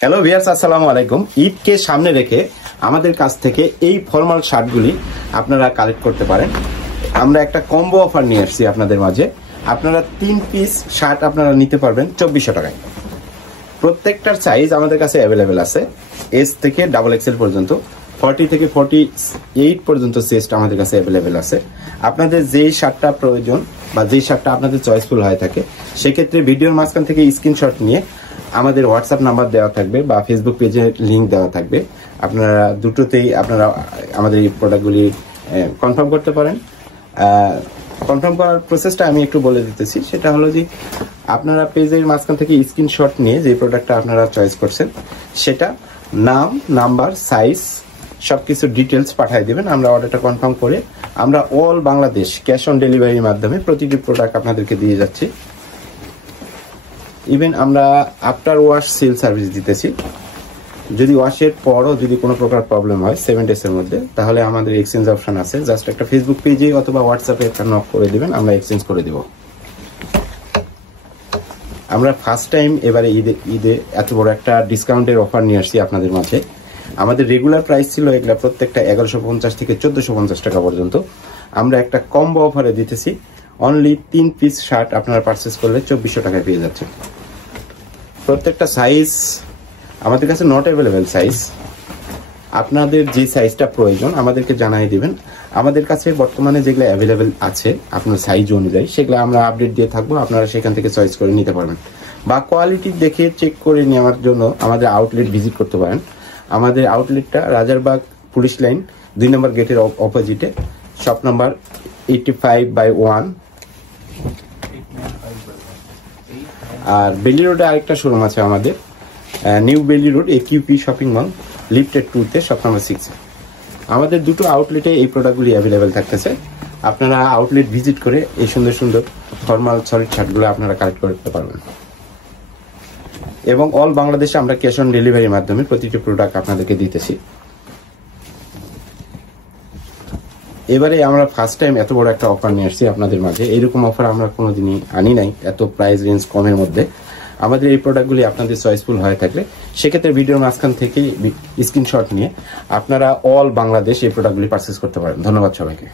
Hello viewers, আসসালামু আলাইকুম। ঈদকে সামনে রেখে আমাদের কাছ থেকে এই ফর্মাল শার্টগুলি আপনারা কালেক্ট করতে পারেন। আমরা একটা কম্বো অফার নিয়ে আসছি আপনাদের মাঝে। আপনারা 3 পিস শার্ট আপনারা নিতে পারবেন 2400 টাকায়। প্রত্যেকটার সাইজ আমাদের কাছে অ্যাভেলেবেল আছে, এস থেকে ডাবল এক্সেল পর্যন্ত, 40 থেকে 48 পর্যন্ত সাইজটা আমাদের কাছে অ্যাভেলেবেল আছে। আপনাদের যেই শার্টটা প্রয়োজন বা যেই শার্টটা আপনাদের চয়েসফুল হয়ে থাকে, সেক্ষেত্রে ভিডিওর মাঝখান থেকে স্ক্রিনশট নিয়ে আমাদের হোয়াটসঅ্যাপ নাম্বার দেওয়া থাকবে বা ফেসবুক পেজে লিঙ্ক দেওয়া থাকবে। আপনারা দুটোতেই আপনারা আমাদের এই প্রোডাক্টগুলি কনফার্ম করতে পারেন। কনফার্ম করার প্রসেসটা আমি একটু বলে দিতেছি। সেটা হলো যে আপনারা পেজের মাঝখান থেকে স্ক্রিনশট নিয়ে যে প্রোডাক্টটা আপনারা চয়েস করছেন, সেটা নাম, নাম্বার, সাইজ সবকিছু ডিটেলস পাঠিয়ে দেবেন। আমরা অর্ডারটা কনফার্ম করে আমরা অল বাংলাদেশ ক্যাশ অন ডেলিভারির মাধ্যমে প্রতিটি প্রোডাক্ট আপনাদেরকে দিয়ে যাচ্ছি। ইভেন আমরা আফটার ওয়াশ সেল সার্ভিস দিতেছি। যদি ওয়াশের পরও যদি কোনো প্রকার প্রবলেম হয় 7 ডেজের মধ্যে, তাহলে আমাদের এক্সচেঞ্জ অপশন আছে। জাস্ট একটা ফেসবুক পেজে অথবা হোয়াটসঅ্যাপে একটা নক করে দিবেন, আমরা এক্সচেঞ্জ করে দেব। আমরা ফার্স্ট টাইম এবারে ঈদে এত বড় একটা ডিসকাউন্টের অফার নিয়ে আসছি আপনাদের মাঝে। আমাদের রেগুলার প্রাইস ছিল এগুলা প্রত্যেকটা 1150 থেকে 1450 টাকা পর্যন্ত। আমরা একটা কম্বো অফারে দিতেছি। অনলি 3 পিস শার্ট আপনারা পারচেস করলে 2400 টাকায় পেয়ে যাচ্ছেন। প্রত্যেকটা সাইজ আমাদের কাছে নট অ্যাভেলেবেল সাইজ। আপনাদের যে সাইজটা প্রয়োজন আমাদেরকে জানিয়ে দিবেন। আমাদের কাছে বর্তমানে যেগুলো অ্যাভেলেবেল আছে আপনার সাইজ অনুযায়ী, সেগুলো আমরা আপডেট দিয়ে থাকবো। আপনারা সেখান থেকে চয়েস করে নিতে পারবেন বা কোয়ালিটি দেখে চেক করে নেওয়ার জন্য আমাদের আউটলেট ভিজিট করতে পারেন। আমাদের আউটলেটটা রাজারবাগ পুলিশ লাইন 2 নম্বর গেটের অপোজিটে, শপ নাম্বার 85/1। আর বেলি রোডে আরেকটা শোরুম আছে আমাদের, new Bailey road AQP shopping mall, lifted 2-তে, শপ নাম্বার 6। আমাদের দুটো আউটলেটে এই প্রোডাক্টগুলি অ্যাভেলেবেল থাকতেছে। আপনারা আউটলেট ভিজিট করে এই সুন্দর সুন্দর ফর্মাল সলিড শার্টগুলো আপনারা কালেক্ট করতে পারবেন। এবং অল বাংলাদেশে আমরা ক্যাশ অন ডেলিভারির মাধ্যমে প্রতিটি প্রোডাক্ট আপনাদেরকে দিতেছি। এবারে আমরা ফার্স্ট টাইম এত বড় একটা অফার নিয়ে আসছি আপনাদের মাঝে। এরকম অফার আমরা কোনোদিনই আনি নাই এত প্রাইস রেঞ্জ কমের মধ্যে। আমাদের এই প্রোডাক্টগুলি আপনাদের চয়েসফুল হয়ে থাকলে সেক্ষেত্রে ভিডিওর মাঝখান থেকে স্ক্রিনশট নিয়ে আপনারা অল বাংলাদেশ এই প্রোডাক্টগুলি পারচেস করতে পারেন। ধন্যবাদ সবাইকে।